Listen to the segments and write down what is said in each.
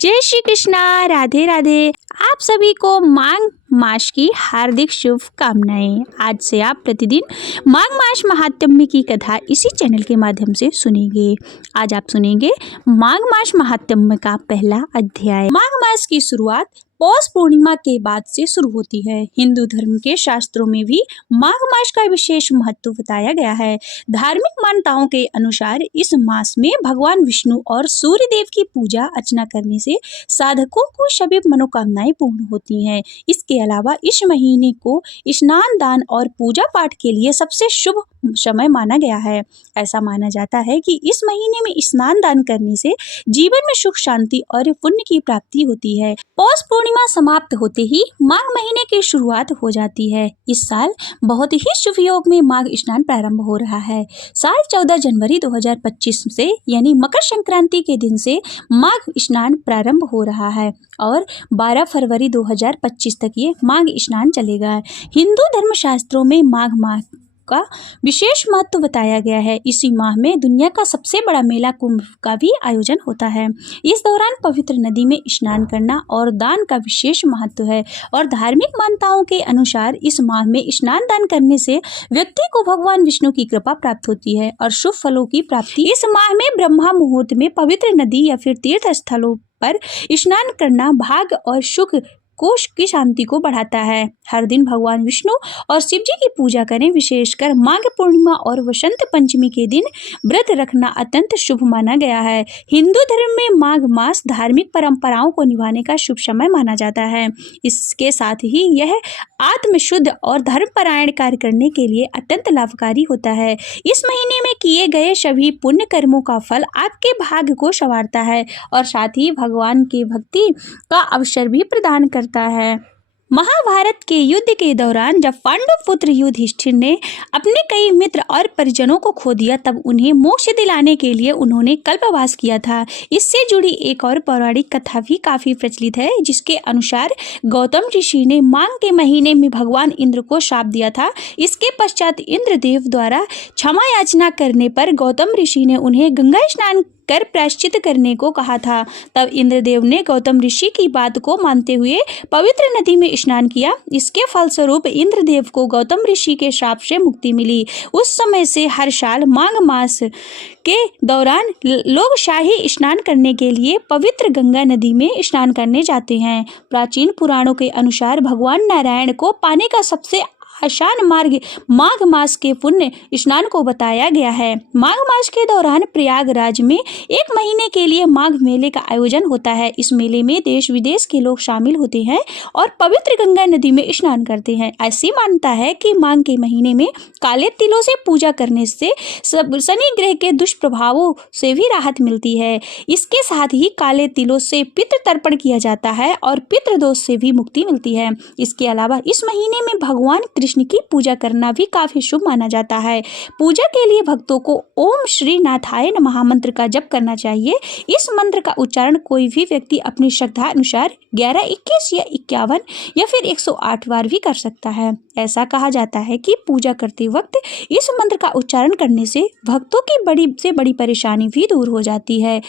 जय श्री कृष्णा, राधे राधे। आप सभी को माघ मास की हार्दिक शुभकामनाएं। आज से आप प्रतिदिन माघ मास महात्म्य की कथा इसी चैनल के माध्यम से सुनेंगे। आज आप सुनेंगे माघ मास महात्म्य का पहला अध्याय। माघ मास की शुरुआत पौष पूर्णिमा के बाद से शुरू होती है। हिंदू धर्म के शास्त्रों में भी माघ मास का विशेष महत्व बताया गया है। धार्मिक मान्यताओं के अनुसार इस मास में भगवान विष्णु और सूर्य देव की पूजा अर्चना करने से साधकों को सभी मनोकामनाएं पूर्ण होती हैं। इसके अलावा इस महीने को स्नान दान और पूजा पाठ के लिए सबसे शुभ समय माना गया है। ऐसा माना जाता है कि इस महीने में स्नान दान करने से जीवन में सुख शांति और पुण्य की प्राप्ति होती है। पौष पूर्णिमा समाप्त होते ही माघ महीने की शुरुआत हो जाती है। इस साल बहुत ही शुभ योग में माघ स्नान प्रारंभ हो रहा है। साल 14 जनवरी 2025 से यानी मकर संक्रांति के दिन से माघ स्नान प्रारंभ हो रहा है और 12 फरवरी 2025 तक ये माघ स्नान चलेगा। हिंदू धर्म शास्त्रों में माघ माह का विशेष महत्व बताया गया है। इसी माह में दुनिया का सबसे बड़ा मेला कुंभ का भी आयोजन होता है। इस दौरान पवित्र नदी में स्नान करना और दान का विशेष महत्व है और धार्मिक मान्यताओं के अनुसार इस माह में स्नान दान करने से व्यक्ति को भगवान विष्णु की कृपा प्राप्त होती है और शुभ फलों की प्राप्ति। इस माह में ब्रह्मा मुहूर्त में पवित्र नदी या फिर तीर्थ स्थलों पर स्नान करना भाग्य और सुख कोष की शांति को बढ़ाता है। हर दिन भगवान विष्णु और शिव जी की पूजा करें। विशेषकर माघ पूर्णिमा और वसंत पंचमी के दिन व्रत रखना अत्यंत शुभ माना गया है। हिंदू धर्म में माघ मास धार्मिक परंपराओं को निभाने का शुभ समय माना जाता है। इसके साथ ही यह आत्मशुद्ध और धर्मपरायण कार्य करने के लिए अत्यंत लाभकारी होता है। इस महीने में किए गए सभी पुण्य कर्मों का फल आपके भाग्य को संवारता है और साथ ही भगवान के भक्ति का अवसर भी प्रदान करता है। महाभारत के युद्ध के दौरान जब पांडव पुत्र युधिष्ठिर ने अपने कई मित्र और परिजनों को खो दिया, तब उन्हें मोक्ष दिलाने के लिए उन्होंने कल्पवास किया था। इससे जुड़ी एक और पौराणिक कथा भी काफी प्रचलित है, जिसके अनुसार गौतम ऋषि ने माघ के महीने में भगवान इंद्र को शाप दिया था। इसके पश्चात इंद्रदेव द्वारा क्षमा याचना करने पर गौतम ऋषि ने उन्हें गंगा स्नान कर प्रायश्चित करने को कहा था। तब इंद्रदेव ने गौतम ऋषि की बात को मानते हुए पवित्र नदी में स्नान किया। इसके फलस्वरूप इंद्रदेव को गौतम ऋषि के श्राप से मुक्ति मिली। उस समय से हर साल माघ मास के दौरान लोग शाही स्नान करने के लिए पवित्र गंगा नदी में स्नान करने जाते हैं। प्राचीन पुराणों के अनुसार भगवान नारायण को पाने का सबसे आसान मार्ग माघ मास के पुण्य स्नान को बताया गया है। माघ मास के दौरान प्रयागराज में एक महीने के लिए माघ मेले का आयोजन होता है। इस मेले में देश विदेश के लोग शामिल होते हैं और पवित्र गंगा नदी में स्नान करते हैं। ऐसी मान्यता है कि माघ के महीने में काले तिलों से पूजा करने से शनि ग्रह के दुष्प्रभावों से भी राहत मिलती है। इसके साथ ही काले तिलों से पितृ तर्पण किया जाता है और पितृदोष से भी मुक्ति मिलती है। इसके अलावा इस महीने में भगवान कृष्ण की पूजा करना भी काफी शुभ माना जाता है। पूजा के लिए भक्तों को ओम श्री नाथाय नमः मंत्र का जप करना चाहिए। इस मंत्र का उच्चारण कोई भी व्यक्ति अपनी श्रद्धा अनुसार 11, 21 या 51 या फिर 108 बार भी कर सकता है। ऐसा कहा जाता है कि पूजा करते वक्त इस मंत्र का उच्चारण करने से भक्तों की बड़ी से बड़ी परेशानी भी दूर हो जाती है।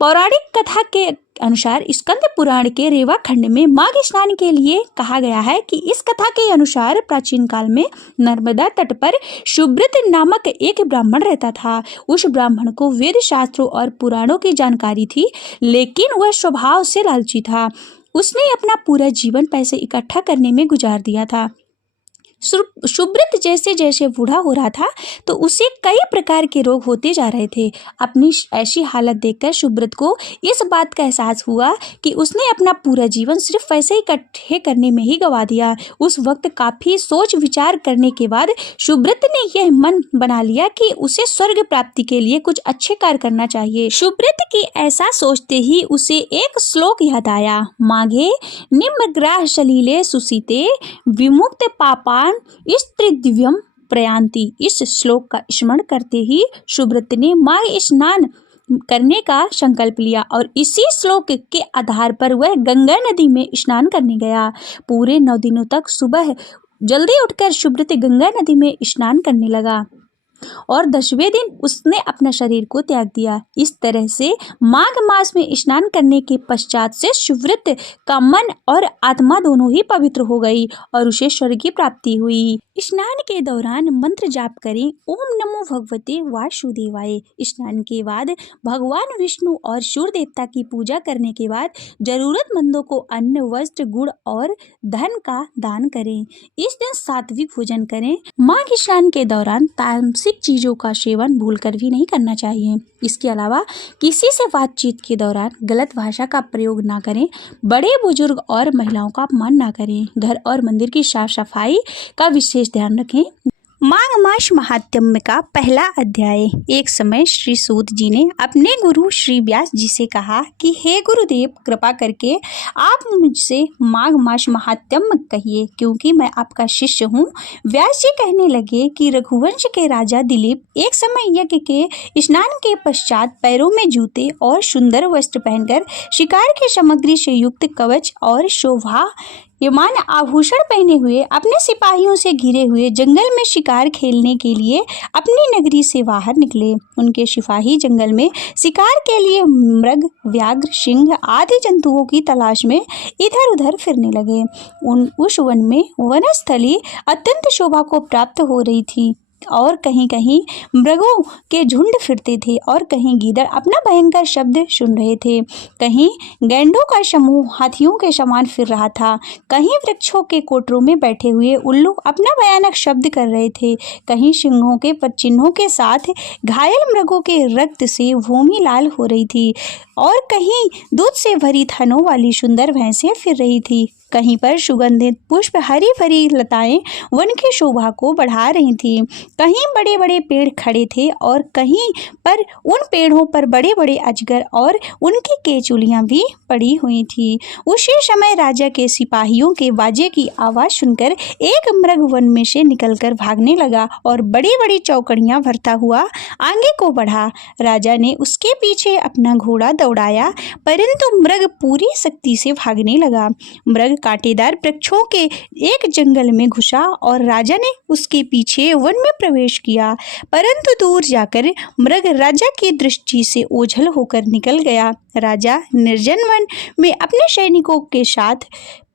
पौराणिक कथा के अनुसार स्कंद पुराण के रेवा खंड में माघ स्नान के लिए कहा गया है कि इस कथा के अनुसार प्राचीन काल में नर्मदा तट पर सुब्रत नामक एक ब्राह्मण रहता था। उस ब्राह्मण को वेद शास्त्रों और पुराणों की जानकारी थी, लेकिन वह स्वभाव से लालची था। उसने अपना पूरा जीवन पैसे इकट्ठा करने में गुजार दिया था। सुब्रत जैसे जैसे बूढ़ा हो रहा था तो उसे कई प्रकार के रोग होते जा रहे थे। अपनी ऐसी हालत देखकर सुब्रत को इस बात का एहसास हुआ कि उसने अपना पूरा जीवन सिर्फ पैसे इकट्ठे करने में ही गंवा दिया। उस वक्त काफी सोच विचार करने के बाद सुब्रत ने यह मन बना लिया कि उसे स्वर्ग प्राप्ति के लिए कुछ अच्छे कार्य करना चाहिए। सुब्रत की ऐसा सोचते ही उसे एक श्लोक याद आया। माघे निम्रग्राह सलीले सुसीते विमुक्त पापान स्त्रीदिव्यम प्रयांति। इस श्लोक का स्मरण करते ही सुब्रत ने माघ स्नान करने का संकल्प लिया और इसी श्लोक के आधार पर वह गंगा नदी में स्नान करने गया। पूरे 9 दिनों तक सुबह जल्दी उठकर सुब्रत गंगा नदी में स्नान करने लगा। और 10वें दिन उसने अपना शरीर को त्याग दिया। इस तरह से माघ मास में स्नान करने के पश्चात से सुव्रत का मन और आत्मा दोनों ही पवित्र हो गई और उसे स्वर्ग की प्राप्ति हुई। स्नान के दौरान मंत्र जाप करें, ओम नमो भगवते वासुदेवाय। स्नान के बाद भगवान विष्णु और सूर्य देवता की पूजा करने के बाद जरूरतमंदों को अन्न, वस्त्र, गुड़ और धन का दान करें। इस दिन सात्विक भोजन करें। माघ स्नान के दौरान तामसिक चीजों का सेवन भूलकर भी नहीं करना चाहिए। इसके अलावा किसी से बातचीत के दौरान गलत भाषा का प्रयोग ना करें। बड़े बुजुर्ग और महिलाओं का अपमान ना करें। घर और मंदिर की साफ सफाई का विशेष ध्यान रखें। माघ मास महात्म्य का पहला अध्याय। एक समय श्री सूत जी ने अपने गुरु श्री व्यास जी से कहा कि हे गुरुदेव, कृपा करके आप मुझसे माघ मास महात्म्य कहिए, क्योंकि मैं आपका शिष्य हूँ। व्यास जी कहने लगे कि रघुवंश के राजा दिलीप एक समय यज्ञ के स्नान के पश्चात पैरों में जूते और सुंदर वस्त्र पहनकर शिकार की सामग्री से युक्त कवच और शोभा यमान आभूषण पहने हुए अपने सिपाहियों से घिरे हुए जंगल में शिकार खेलने के लिए अपनी नगरी से बाहर निकले। उनके सिपाही जंगल में शिकार के लिए मृग, व्याघ्र, सिंह आदि जंतुओं की तलाश में इधर उधर फिरने लगे। उस वन में वनस्थली अत्यंत शोभा को प्राप्त हो रही थी और कहीं कहीं मृगों के झुंड फिरते थे और कहीं गीदड़ अपना भयंकर शब्द सुन रहे थे। कहीं गैंडों का समूह हाथियों के समान फिर रहा था। कहीं वृक्षों के कोटरों में बैठे हुए उल्लू अपना भयानक शब्द कर रहे थे। कहीं सिंहों के पदचिन्हों के साथ घायल मृगों के रक्त से भूमि लाल हो रही थी और कहीं दूध से भरी थनों वाली सुंदर भैंसें फिर रही थी। कहीं पर सुगंधित पुष्प, हरी भरी लताएं वन की शोभा को बढ़ा रही थीं। कहीं बड़े बड़े पेड़ खड़े थे और कहीं पर उन पेड़ों पर बड़े बड़े अजगर और उनकी केचुलियां भी पड़ी हुई थी। उसी समय राजा के सिपाहियों के बाजे की आवाज सुनकर एक मृग वन में से निकलकर भागने लगा और बड़ी बड़ी चौकड़ियां भरता हुआ आगे को बढ़ा। राजा ने उसके पीछे अपना घोड़ा दौड़ाया, परंतु मृग पूरी शक्ति से भागने लगा। मृग कांटेदार वृक्षों के एक जंगल में घुसा और राजा ने उसके पीछे वन में प्रवेश किया, परंतु दूर जाकर मृग राजा की दृष्टि से ओझल होकर निकल गया। राजा निर्जन वन में अपने सैनिकों के साथ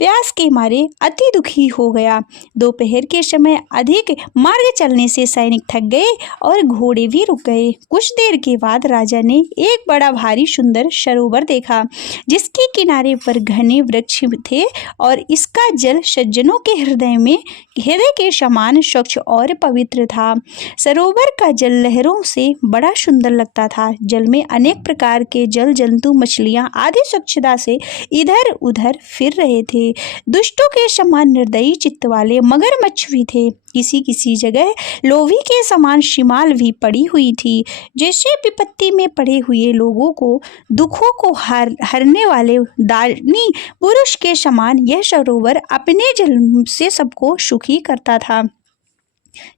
प्यास के मारे अति दुखी हो गया। दोपहर के समय अधिक मार्ग चलने से सैनिक थक गए और घोड़े भी रुक गए। कुछ देर के बाद राजा ने एक बड़ा भारी सुंदर सरोवर देखा, जिसके किनारे पर घने वृक्ष थे और इसका जल सज्जनों के हृदय के समान स्वच्छ और पवित्र था। सरोवर का जल लहरों से बड़ा सुंदर लगता था। जल में अनेक प्रकार के जल जंतु, मछलियां आदि स्वच्छता से इधर उधर फिर रहे थे। दुष्टों के समान निर्दयी चित्त वाले मगरमच्छ भी थे। किसी किसी जगह लोभी के समान शिमाल भी पड़ी हुई थी। जैसे विपत्ति में पड़े हुए लोगों को दुखों को हरने वाले दानी पुरुष के समान यह सरोवर अपने जल से सबको सुखी करता था।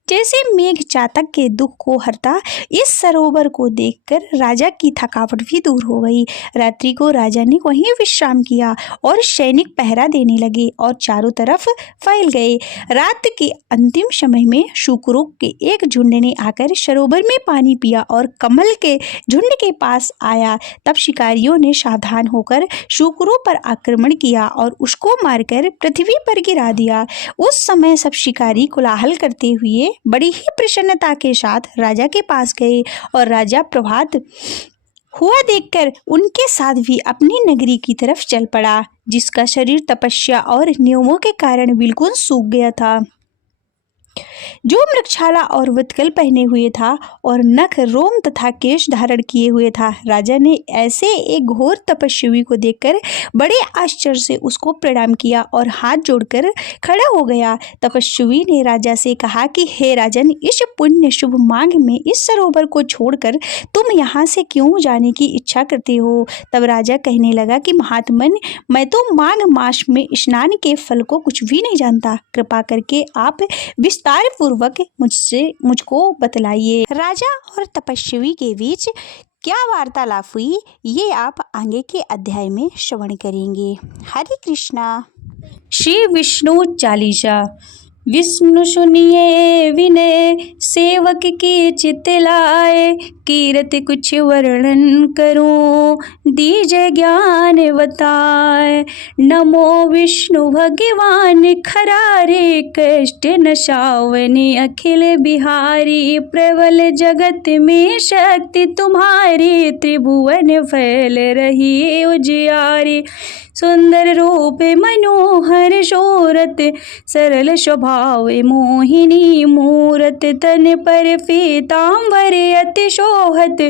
जैसे मेघ चातक के दुख को हरता, इस सरोवर को देखकर राजा की थकावट भी दूर हो गई। रात्रि को राजा ने वहीं विश्राम किया और सैनिक पहरा देने लगे और चारों तरफ फैल गए। रात के अंतिम समय में शुकरों के एक झुंड ने आकर सरोवर में पानी पिया और कमल के झुंड के पास आया। तब शिकारियों ने सावधान होकर शुकरों पर आक्रमण किया और उसको मारकर पृथ्वी पर गिरा दिया। उस समय सब शिकारी कोलाहल करते हुए बड़ी ही प्रसन्नता के साथ राजा के पास गए और राजा प्रभात हुआ देखकर उनके साथ भी अपनी नगरी की तरफ चल पड़ा, जिसका शरीर तपस्या और नियमों के कारण बिल्कुल सूख गया था। जो मृगछाला और वत्कल पहने हुए था और नख, रोम तथा केश धारण किए हुए था। राजा ने ऐसे एक घोर तपस्वी को देखकर बड़े आश्चर्य से उसको प्रणाम किया और हाथ जोड़कर खड़ा हो गया। तपस्वी ने राजा से कहा कि हे राजन, इस पुण्य शुभ माघ में इस सरोवर को छोड़कर तुम यहाँ से क्यों जाने की इच्छा करते हो? तब राजा कहने लगा कि महात्मन, मैं तो माघ मास में स्नान के फल को कुछ भी नहीं जानता। कृपा करके आप विस्तार पूर्वक मुझको बतलाइए। राजा और तपस्वी के बीच क्या वार्तालाप हुई, ये आप आगे के अध्याय में श्रवण करेंगे। हरे कृष्णा। श्री विष्णु चालीसा। विष्णु सुनिए विनय सेवक की चित लाए, कीरत कुछ वर्णन करूं दीजे ज्ञान बताए। नमो विष्णु भगवान खरारे, कष्ट नशावनी अखिल बिहारी। प्रबल जगत में शक्ति तुम्हारी, त्रिभुवन फैल रही उजियारी। सुंदर रूप मनोहर शोरत, सरल स्वभाव मोहिनी मूरत। तन पर पीतांबर अति शोहत,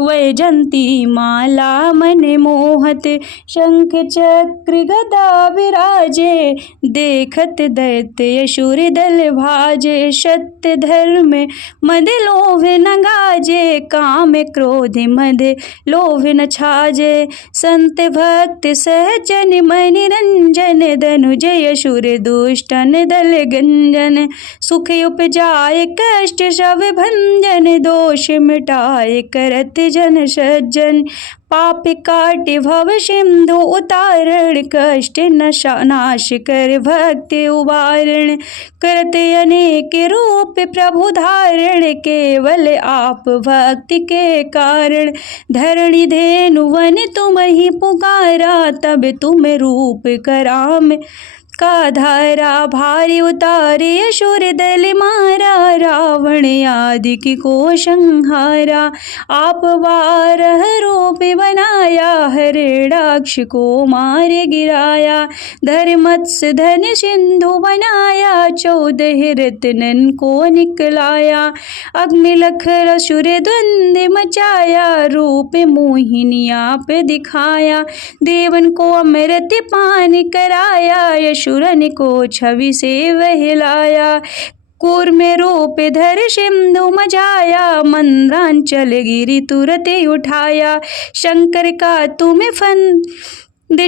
वैजंती माला मन मोहत। शंख चक्र गदा विराजे, देखत दैत्य असुर दल भाजे। सत्य धर्म मद लोभ न गाजे, काम क्रोध मद लोभ न छाजे। संत भक्त सहजन मन रंजन, धनुजय असुर दुष्टन दल गंजन। सुख उपजाए कष्ट सब भंजन, दोष मिटाए करत जन सज्जन। पाप काट भव सिंधु उतारण, कष्ट नाश कर भक्ति उबारण। करत अनेक रूप प्रभु धारण, केवल आप भक्ति के कारण। धरणी धेनु वन तुम ही पुकारा, तब तुम रूप कराम का धारा। भारी उतारे असुर दल मारा, रावण आदि की को संहारा। आप बारह रूप बनाया, हरिणाक्ष को मार गिराया। धर्मत्स्य धन सिंधु बनाया, 14 रत्नन को निकलाया। अग्नि लखर असुर द्वंद्व मचाया, रूप मोहिनी आप दिखाया। देवन को अमृत पान कराया, असुरन को छवि से बहलाया। कूर्म रूप धर सिंधु मजाया, मंद्रांचल गिरि तुरत उठाया। शंकर का तुम फन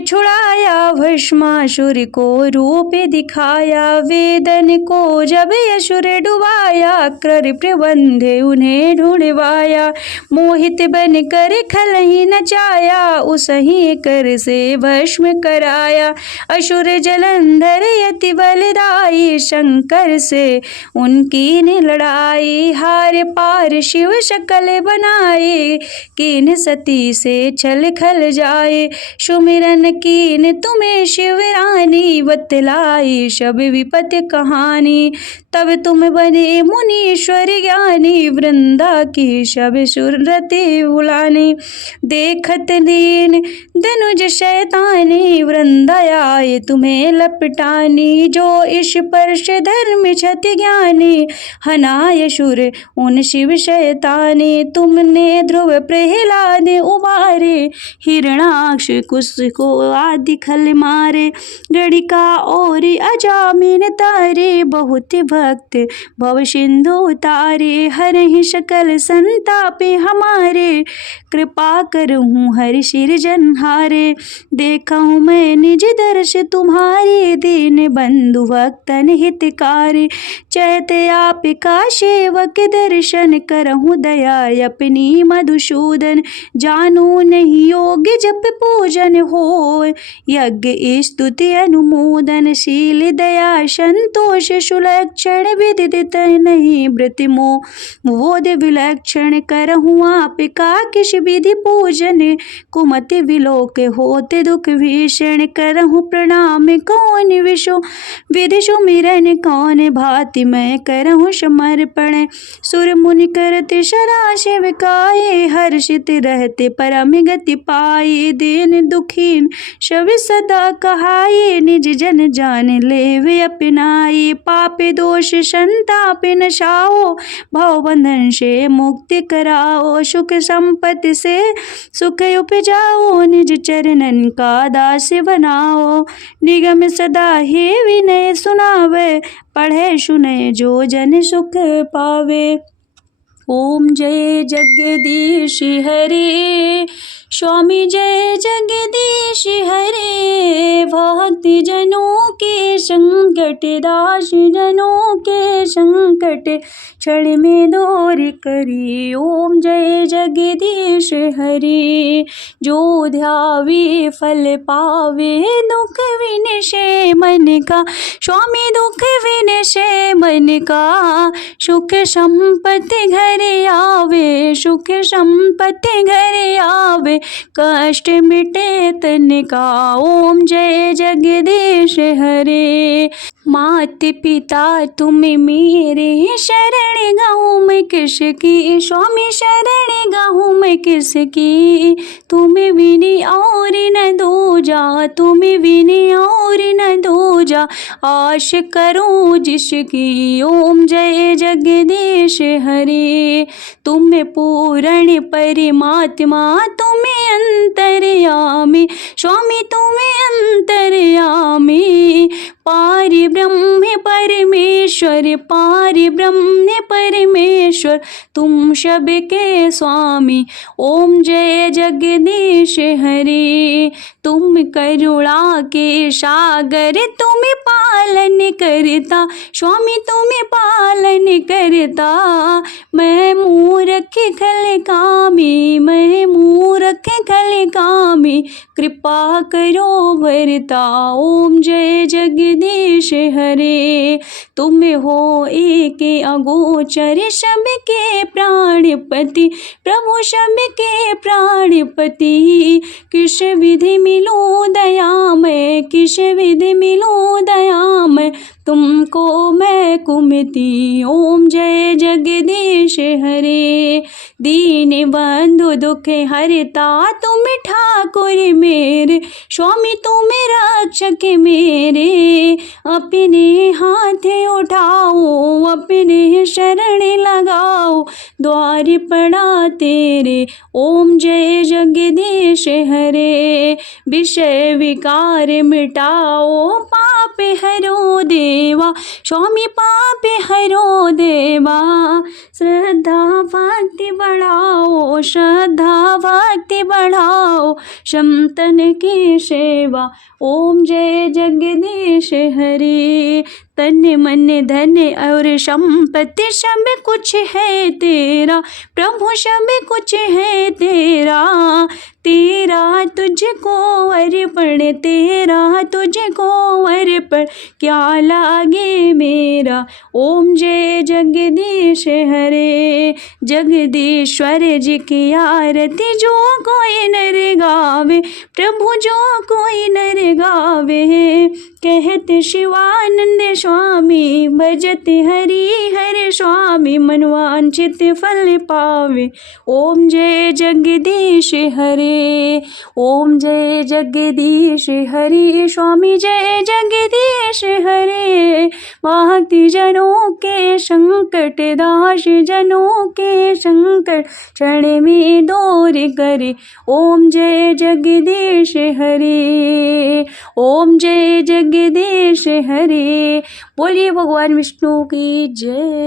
छुड़ाया, भस्मासुर को रूप दिखाया। वेदन को जब असुर डुबाया, कर प्रबंध उन्हें ढूंढवाया। मोहित बन कर खलहि नचाया, उसही कर से भस्म कराया। असुर जलंधर यति बलदाई, शंकर से उनकी ने लड़ाई। हार पार शिव शकल बनाए, कीन सती से छल खल जाए। सुमिरन कीन तुम्हें शिवरानी, बतलाई सब विपत्ति कहानी। तब तुम बने मुनीश्वर ज्ञानी, वृंदा की सब सुरति भुलानी। देखत दीन धनुज शैतानी, वृंदा आए तुम्हें लपटानी। जो इस परश धर्म क्षति ज्ञानी, हनाय सुर उन शिव शैतानी। तुमने ध्रुव प्रहलाद उबारे, हिरणाक्ष कुश को आदि खल मारे। गणिका और अजामिन तारे, बहुत भक्त भव सिंधु उतारे। हर ही सकल संतापे हमारे, कृपा करहूँ हरि सिरजनहारे। देखा हूँ मैं निज दर्श तुम्हारे, दीन बंधु भक्तन हितकारी। चैते आप का सेवक दर्शन, करहूँ दया अपनी मधुसूदन। जानू नहीं योग्य जप पूजन हो, यज्ञ स्तुति अनुमोदन। शील दया संतोष सुलक्षण, विदित नहीं वृत्तिमो बोध विलक्षण। करहूँ आप का किस विधि पूजन, कुमति विलोक होते दुख भीषण। करहूँ प्रणाम कौन विषो विधि सुमिरन, कौन भांति मैं करहूँ समर्पण। सुर मुनि करते सदा सेवकाए, हर्षित रहते परम गति पाए। दीन दुखीन सब सदा कहाए, निज जन जान लेवे अपनाई। पाप दोष संताप नशाओ, भव बंधन से मुक्ति कराओ। सुख संपत्ति से सुख उपजाओ, निज चरणन का दास बनाओ। निगम सदा हे विनय सुनावे, पढ़े सुने जो जन सुख पावे। ओम जय जगदीश हरे, स्वामी जय जगदीश हरे। भक्ति जनों के के संकट दास जनों के संकट क्षण में दूर करी। ओम जय जगदीश हरि। जो ध्यावे फल पावे दुख विनशे मन का। स्वामी दुख विनशे मन का। सुख संपत्ति घर आवे सुख संपत्ति घर आवे कष्ट मिटे तन का। ओम जय जगदीश हरे। मात पिता तुम मेरे शरण गाऊं मैं किसकी। स्वामी शरण गाऊं मैं किसकी। तुम बिनी और न दूजा तुम बिनी और न दूजा आश करूं जिसकी। ओम जय जगदीश हरे। तुम पूर्ण परमात्मा तुम अंतर्यामी। स्वामी तुम अंतर्यामी। पार ब्रह्म परमेश्वर पार ब्रह्म परमेश्वर तुम सबके स्वामी। ओम जय जगदीश हरे। तुम करुणा के सागर तुम पालन करता। स्वामी तुम पालन करता। मैं मूर्ख खल कामी मैं मूर्ख खल कामी कृपा करो भरता। ओम जय जगदीश हरे। तुम हो एक अगोचर सबके प्राणपति प्रभु सबके प्राणपति। किस विधि मिलो दया मैं किस विधि मिलो दया मैं तुमको मैं कुमति। ओम जय जगदीश हरे। दीन बंधु दुख हरता तुम ठाकुर मेरे। स्वामी तुम रक्षक मेरे। अपने हाथ उठाओ अपने शरण लगाओ द्वार पड़ा तेरे। ओम जय जगदीश हरे। विषय विकार मिटाओ पाप हरो देवा। स्वामी पाप हरो देवा। श्रद्धा भक्ति बढ़ाओ श्रद्धा भक्ति बढ़ाओ संतन की सेवा। ओम जय जगदीश हरे। तन मन धन और संपत्ति सब कुछ है तेरा प्रभु सब कुछ है तेरा। तेरा तुझको अर्पण तेरा तुझको अर्पण क्या लागे मेरा। ओम जय जगदीश हरे। जगदीश्वर जी की आरती जो कोई नर गावे प्रभु जो कोई नर गावे। कहते शिवानंद स्वामी भजत हरि हर स्वामी मनवांछित फल पावे। ओम जय जगदीश हरे। ओम जय जगदीश हरे। स्वामी जय जगदीश हरे। भक्ति जनों के संकट दास जनों के संकट क्षण में दूर करे। ओम जय जगदीश हरे। ओम जय जगदीश हरे। बोलिए भगवान विष्णु की जय।